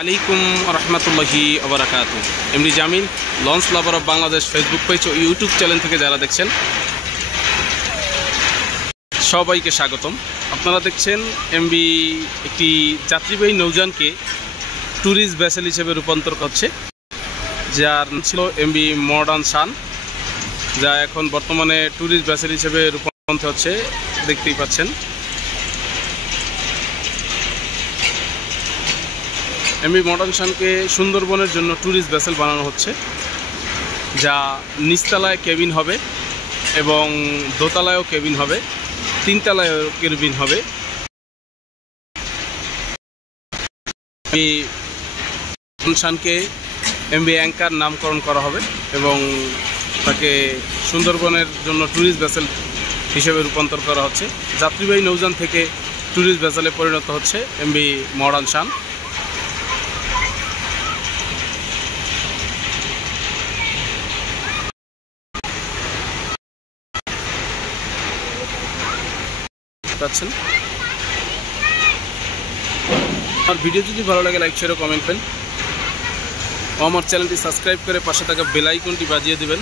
আলাইকুম রহমতুল্লাহি ওবারাকাতু। MD Jamil launch lover of Bangladesh Facebook page ও ইউটিউব চ্যানেল থেকে যারা দেখছেন সবাইকে স্বাগতম। আপনারা দেখছেন এমবি একটি যাত্রীবাহী নৌযানকে ট্যুরিস্ট ভেসেল হিসেবে রূপান্তর করছে, যার ছিল এমবি মডার্ন সান, যা এখন বর্তমানে ট্যুরিস্ট ভেসেল হিসেবে রূপান্তর হচ্ছে। দেখতেই পাচ্ছেন এমবি মডার্ন সানকে সুন্দরবনের জন্য ট্যুরিস্ট ভেসেল বানানো হচ্ছে, যা নিচতলায় কেবিন হবে এবং দোতলায়ও কেবিন হবে, তিনতলায়ও কেবিন হবে। এই মডার্ন সানকে এমবি অ্যাঙ্কার নামকরণ করা হবে এবং তাকে সুন্দরবনের জন্য ট্যুরিস্ট ভেসেল হিসেবে রূপান্তর করা হচ্ছে। যাত্রীবাহী নৌযান থেকে ট্যুরিস্ট ভেসেলে পরিণত হচ্ছে এমবি মডার্ন সান। পাচ্ছেন আর ভিডিও যদি ভালো লাগে লাইক শেয়ার ও কমেন্ট করেন ও আমার চ্যানেলটি সাবস্ক্রাইব করে পাশে থাকা বেল আইকনটি বাজিয়ে দেবেন,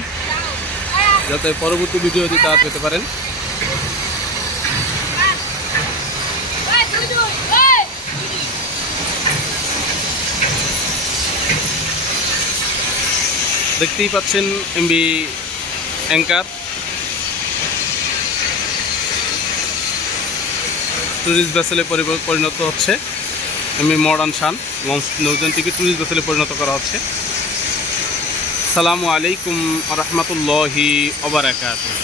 যাতে পরবর্তী ভিডিও যদি তা পেতে পারেন। দেখতেই পাচ্ছেন এমবি অ্যাঙ্কার ট্যুরিস্ট ভেসেলে পরিণত হচ্ছে। এমবি মডার্ন সান লঞ্চ নৌযানটিকে ট্যুরিস্ট ভেসেলে পরিণত করা হচ্ছে। আসসালামু আলাইকুম রহমতুল্লাহি ওয়া বারাকাতুহু।